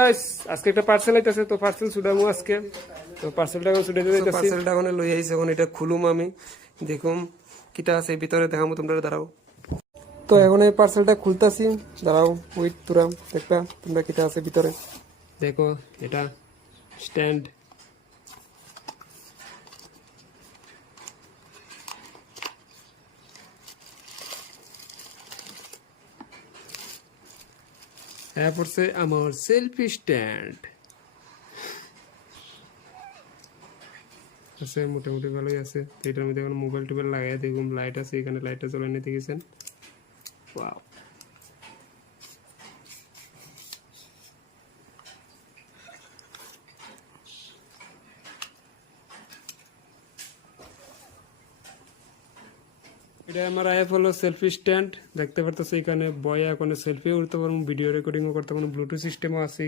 Guys আজকে একটা parcel আইতাছে, তো পার্সেল ছুটামু আজকে। তো পার্সেলটা এখন ছুটে দিতেছি। পার্সেলটা এখন লই আইছে, এখন এটা খুলুম আমি, দেখুম কিটা আছে ভিতরে, দেখামু তোমরা, দাঁড়াও। তো এখন এই পার্সেলটা খুলতাছি, দাঁড়াও, ওয়েট তোরা দেখবা তোমরা কিটা আছে ভিতরে। দেখো এটা স্ট্যান্ড, হ্যাঁ পড়ছে আমার সেলফি স্ট্যান্ড আছে, মোটামুটি ভালোই আছে। তো এটার মধ্যে এখন মোবাইল টোবাইল লাগাই দেখুন, লাইট আছে এখানে, লাইটটা জ্বলাই নিতে গেছেন। ওয়াও, এটা আমার আইএফ হলো সেলফি স্ট্যান্ড, দেখতে পারতেছে এখানে বয়া, এখানে সেলফিও উঠতে পারবো, ভিডিও রেকর্ডিংও করতে পারবো, ব্লুটুথ সিস্টেমও আছে।